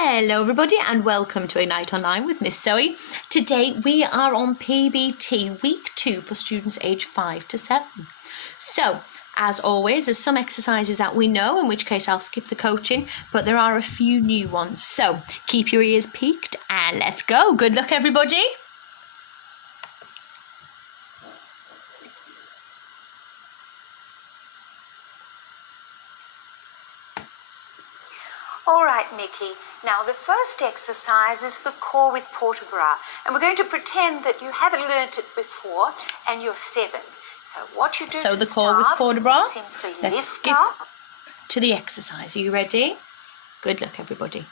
Hello everybody and welcome to Ignite Online with Miss Zoe. Today we are on PBT week 2 for students aged 5 to 7. So as always there's some exercises that we know, in which case I'll skip the coaching, but there are a few new ones. So keep your ears peaked and let's go. Good luck everybody. All right, Nikki. Now, the first exercise is the core with port de bras. And we're going to pretend that you haven't learnt it before and you're 7. So what you do So the core with port de bras. Simply Let's lift skip up. to the exercise. Are you ready? Good luck everybody.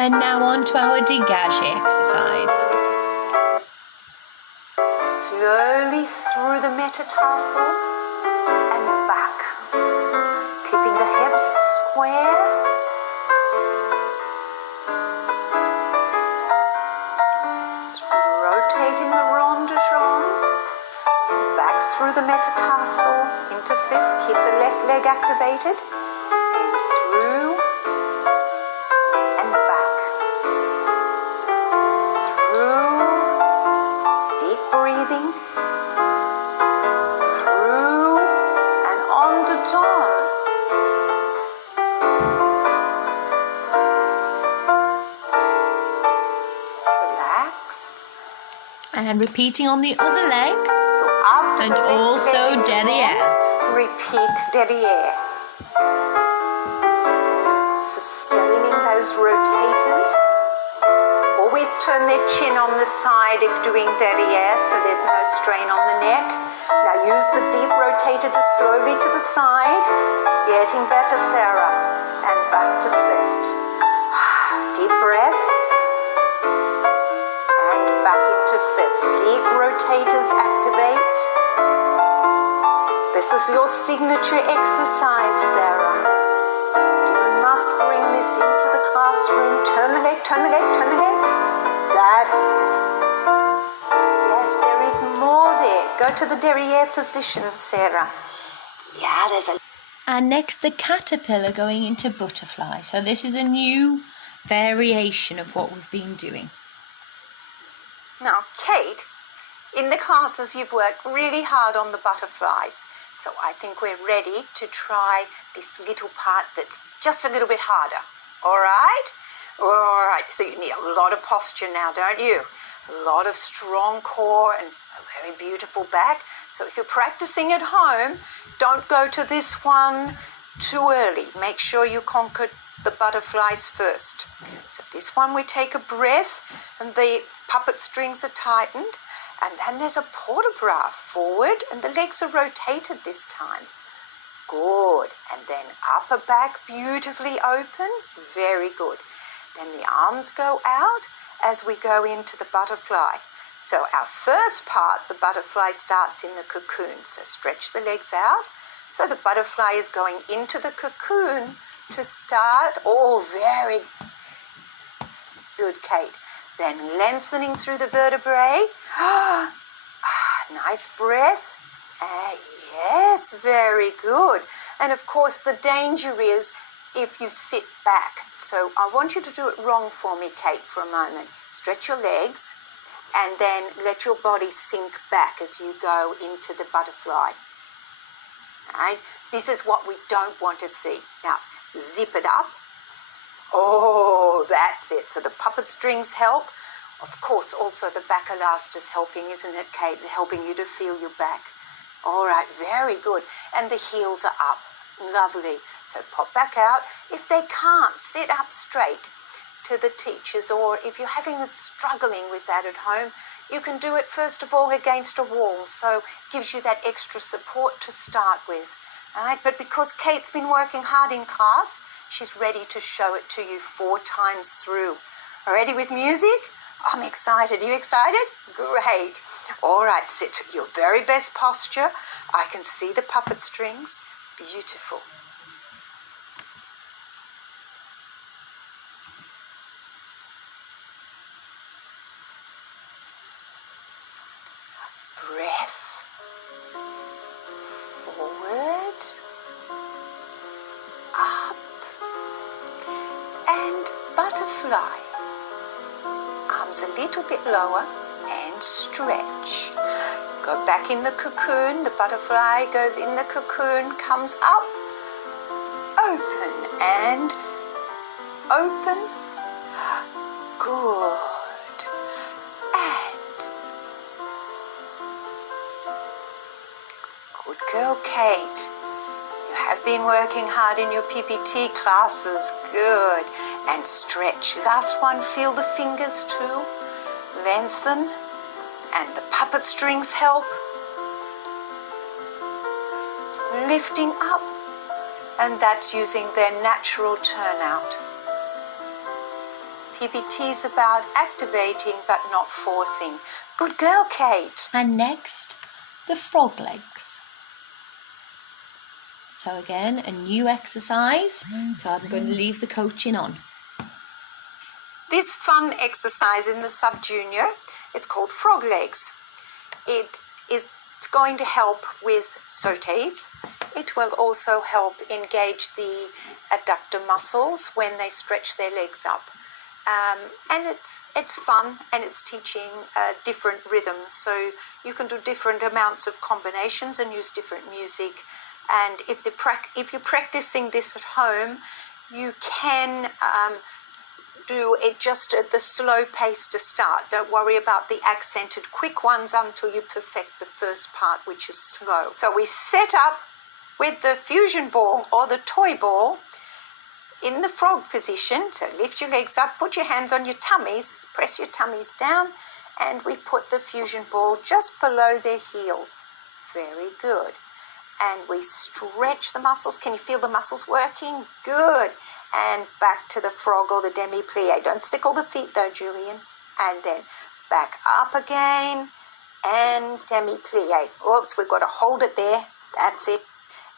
And now on to our dégagé exercise. Slowly through the metatarsal and back. Keeping the hips square. Rotating the rond de jambe. Back through the metatarsal into 5th. Keep the left leg activated. And through. And repeating on the other leg. So after and the left also leg derrière. Repeat derrière. Sustaining those rotators. Always turn their chin on the side if doing derrière, so there's no strain on the neck. Now use the deep rotator to slowly to the side. Getting better, Sarah. And back to 5th. Deep breath. Back into 5th. Deep rotators activate. This is your signature exercise, Sarah. You must bring this into the classroom. Turn the leg, turn the leg, turn the leg. That's it. Yes, there is more there. Go to the derrière position, Sarah. Yeah, there's a... And next, the caterpillar going into butterfly. So this is a new variation of what we've been doing. Now, Kate, in the classes you've worked really hard on the butterflies, so I think we're ready to try this little part that's just a little bit harder. All right? All right, so you need a lot of posture now, don't you? A lot of strong core and a very beautiful back. So if you're practicing at home, don't go to this one too early. Make sure you conquer the butterflies first. So this one we take a breath and the puppet strings are tightened, And then there's a port de bras forward, and the legs are rotated this time. Good. And then upper back beautifully open. Very good. Then the arms go out as we go into the butterfly. So our first part, the butterfly, starts in the cocoon. So stretch the legs out. So the butterfly is going into the cocoon to start. Oh, very good, Kate. Then lengthening through the vertebrae. Nice breath. Yes, very good. And of course, the danger is if you sit back. So I want you to do it wrong for me, Kate, for a moment. Stretch your legs and then let your body sink back as you go into the butterfly. Right? This is what we don't want to see. Now, zip it up. Oh, that's it. So the puppet strings help. Of course, also the back elast is helping, isn't it, Kate? Helping you to feel your back. All right, very good. And the heels are up. Lovely. So pop back out. If they can't, sit up straight to the teachers, or if you're struggling with that at home, you can do it first of all against a wall. So it gives you that extra support to start with. All right, but because Kate's been working hard in class, she's ready to show it to you 4 times through. Ready with music? I'm excited. You excited? Great. All right, sit to your very best posture. I can see the puppet strings. Beautiful. Breath. Forward. Up. And butterfly. Arms a little bit lower and stretch. Go back in the cocoon. The butterfly goes in the cocoon, comes up, open and open. Good. And good girl, Kate. You have been working hard in your PPT classes. Good. And stretch. Last one, feel the fingers too. Lengthen. And the puppet strings help. Lifting up. And that's using their natural turnout. PPT is about activating but not forcing. Good girl, Kate. And next, the frog legs. So again, a new exercise. So I'm going to leave the coaching on. This fun exercise in the sub-junior is called frog legs. It's going to help with sautés. It will also help engage the adductor muscles when they stretch their legs up. And it's fun, and it's teaching different rhythms. So you can do different amounts of combinations and use different music. And if you're practicing this at home, you can do it just at the slow pace to start. Don't worry about the accented quick ones until you perfect the first part, which is slow. So we set up with the fusion ball or the toy ball in the frog position. So lift your legs up, put your hands on your tummies, press your tummies down, and we put the fusion ball just below their heels. Very good. And we stretch the muscles. Can you feel the muscles working? Good. And back to the frog or the demi-plie. Don't sickle the feet though, Julian. And then back up again and demi-plie. Oops, we've got to hold it there. That's it.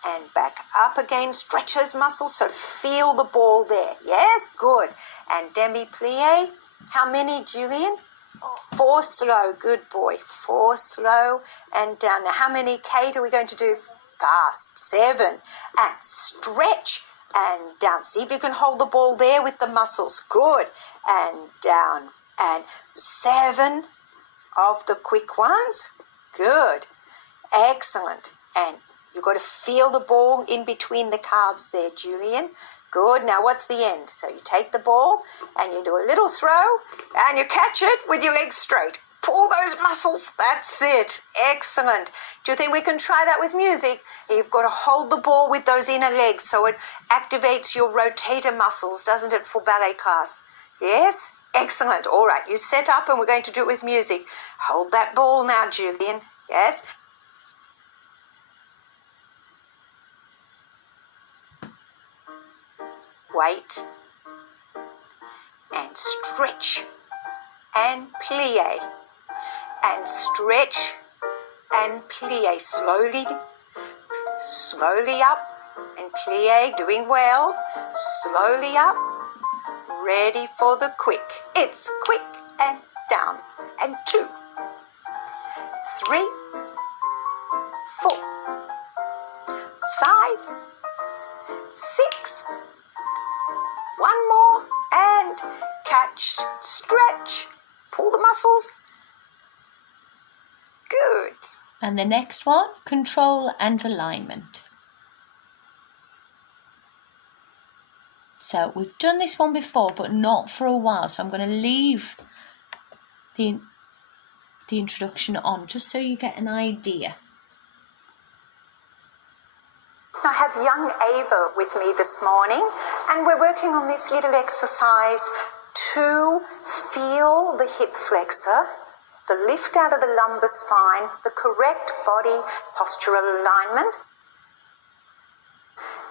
And back up again. Stretch those muscles, so feel the ball there. Yes, good. And demi-plie. How many, Julian? 4 slow. Good boy. 4 slow and down. Now, how many, Kate, are we going to do? Fast. 7. And stretch and down. See if you can hold the ball there with the muscles. Good. And down. And 7 of the quick ones. Good. Excellent. And you've got to feel the ball in between the calves there, Julian. Good. Now, what's the end? So you take the ball and you do a little throw and you catch it with your legs straight. Pull those muscles. That's it. Excellent. Do you think we can try that with music? You've got to hold the ball with those inner legs so it activates your rotator muscles, doesn't it, for ballet class? Yes? Excellent. All right, you set up and we're going to do it with music. Hold that ball now, Julian. Yes. Wait. And stretch. And plie. And stretch. And plie. Slowly up. And plie. Doing well. Slowly up. Ready for the quick. It's quick and down. And 2, 3, 4, 5, 6. One more. And catch, stretch, pull the muscles. Good. And the next one, control and alignment. So we've done this one before, but not for a while. So I'm going to leave the introduction on, just so you get an idea. I have young Ava with me this morning, and we're working on this little exercise to feel the hip flexor, the lift out of the lumbar spine, the correct body postural alignment,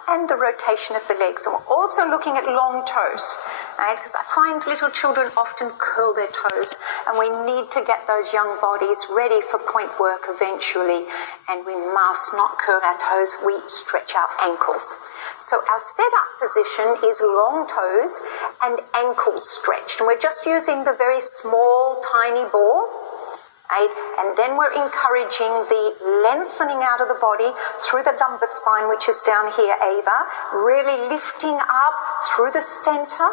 and the rotation of the legs. And we're also looking at long toes, right? Because I find little children often curl their toes, and we need to get those young bodies ready for point work eventually, and we must not curl our toes, we stretch our ankles. So our setup position is long toes and ankles stretched, and we're just using the very small, tiny ball. Right? And then we're encouraging the lengthening out of the body through the lumbar spine, which is down here, Ava, really lifting up through the center.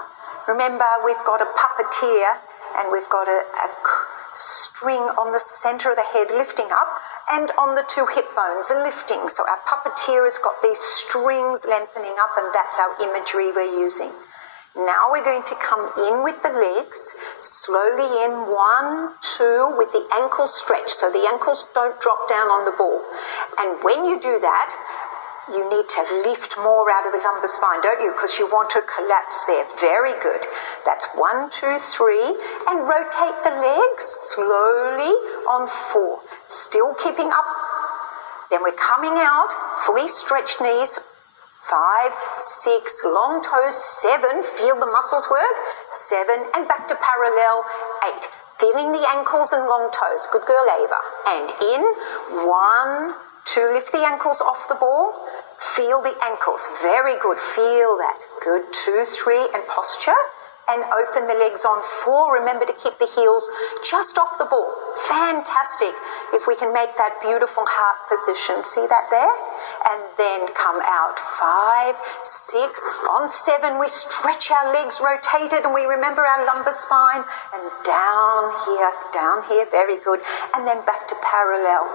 Remember, we've got a puppeteer and we've got a string on the center of the head lifting up, and on the 2 hip bones are lifting. So our puppeteer has got these strings lengthening up, and that's our imagery we're using. Now we're going to come in with the legs, slowly in, 1, 2, with the ankles stretched, so the ankles don't drop down on the ball. And when you do that, you need to lift more out of the lumbar spine, don't you? Because you want to collapse there. Very good. That's 1, 2, 3, and rotate the legs slowly on 4. Still keeping up. Then we're coming out, fully stretched knees, 5, 6, long toes, 7, feel the muscles work, 7, and back to parallel, 8. Feeling the ankles and long toes, good girl Ava. And in, 1, 2, lift the ankles off the ball, feel the ankles, very good, feel that, good, 2, 3, and posture, and open the legs on 4, remember to keep the heels just off the ball, fantastic, if we can make that beautiful heart position, see that there? And then come out 5, 6, on 7 we stretch our legs rotated and we remember our lumbar spine, and down here, very good, and then back to parallel.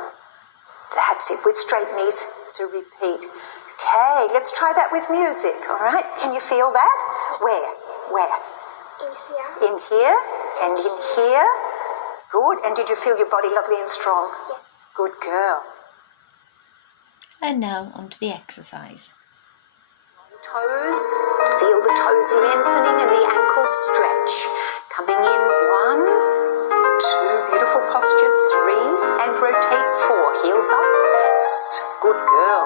That's it, with straight knees to repeat. Okay, let's try that with music, all right? Can you feel that? Where? In here and in here. Good, and did you feel your body lovely and strong? Yes. Good girl. And now onto the exercise. Toes, feel the toes lengthening and the ankles stretch. Coming in, 1, 2, beautiful posture, 3, and rotate 4, heels up. Good girl.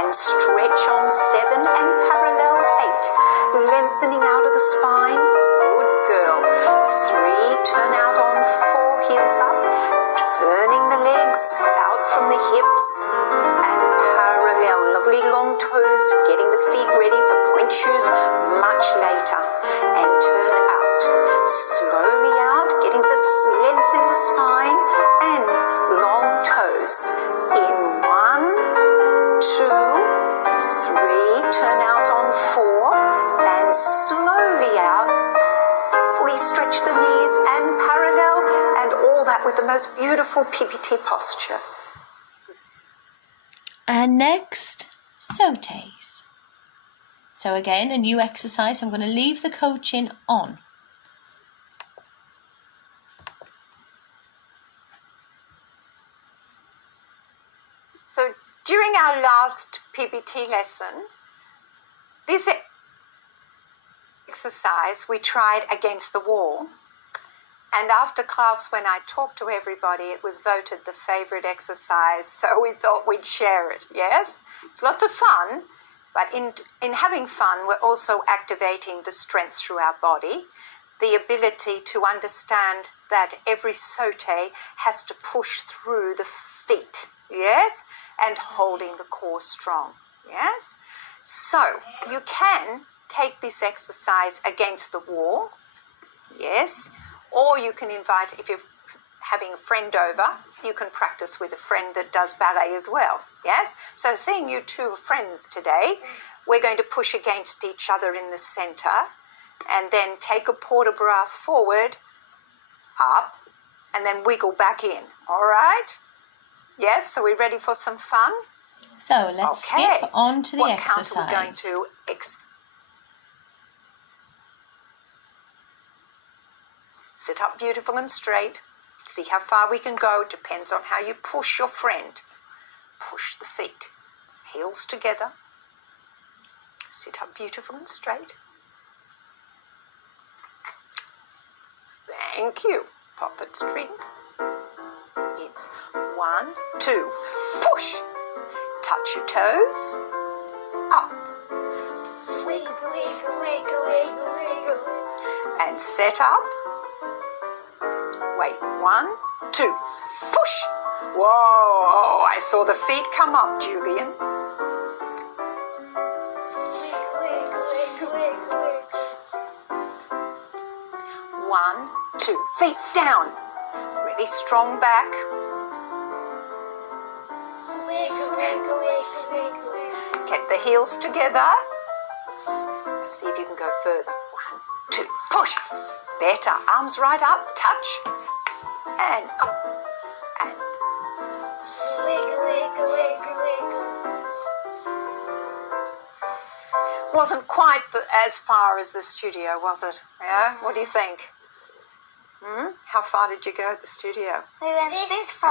And stretch on 7 and parallel 8. Lengthening out of the spine. Good girl. 3, turn out on 4, heels up. Turning the legs out from the hips and parallel. Lovely long toes, getting the feet ready for point shoes much later. And turn out. Slowly out, getting the length in the spine and long toes. In 1, 2, 3, turn out on 4, and slowly out. We stretch the knees and parallel, and all that with the most beautiful PBT posture. And next, sautés. So again, a new exercise. I'm going to leave the coaching on. So during our last PBT lesson, this exercise we tried against the wall. And after class, when I talked to everybody, it was voted the favourite exercise, so we thought we'd share it, yes? It's lots of fun, but in having fun, we're also activating the strength through our body, the ability to understand that every sauté has to push through the feet, yes? And holding the core strong, yes? So you can take this exercise against the wall, yes? Or you can invite, if you're having a friend over, you can practice with a friend that does ballet as well, yes? So seeing you two are friends today, we're going to push against each other in the centre and then take a port de bras forward, up, and then wiggle back in, all right? Yes, so we're ready for some fun? So let's skip on to the exercise. What counter we're going to sit up beautiful and straight. See how far we can go. Depends on how you push your friend. Push the feet. Heels together. Sit up beautiful and straight. Thank you. Puppet strings. It's 1, 2. Push. Touch your toes. Up. Wiggle, wiggle, wiggle, wiggle, wiggle. And set up. Wait, 1, 2, push. Whoa, I saw the feet come up, Julian. Wiggle, wiggle, wiggle, wiggle. 1, 2, feet down. Really strong back. Wiggle, wiggle, wiggle, wiggle, wiggle. Get the heels together. Let's see if you can go further. 1, 2, push. Better. Arms right up, touch. And up. And Wiggle, wiggle, wiggle, wiggle. wasn't quite as far as the studio, was it? Yeah? What do you think? How far did you go at the studio? We went this far.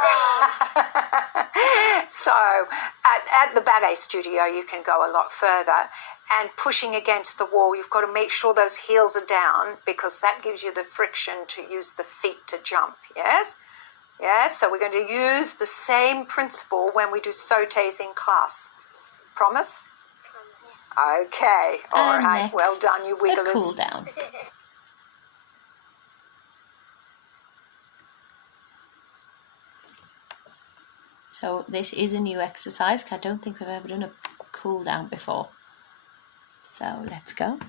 So at the ballet studio you can go a lot further, and pushing against the wall you've got to make sure those heels are down because that gives you the friction to use the feet to jump, yes? Yes, so we're going to use the same principle when we do sautés in class. Promise? Promise. Okay, all And right, next, well done you wigglers. a cool down. So this is a new exercise, 'cause I don't think we've ever done a cool down before. So let's go.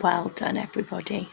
Well done, everybody.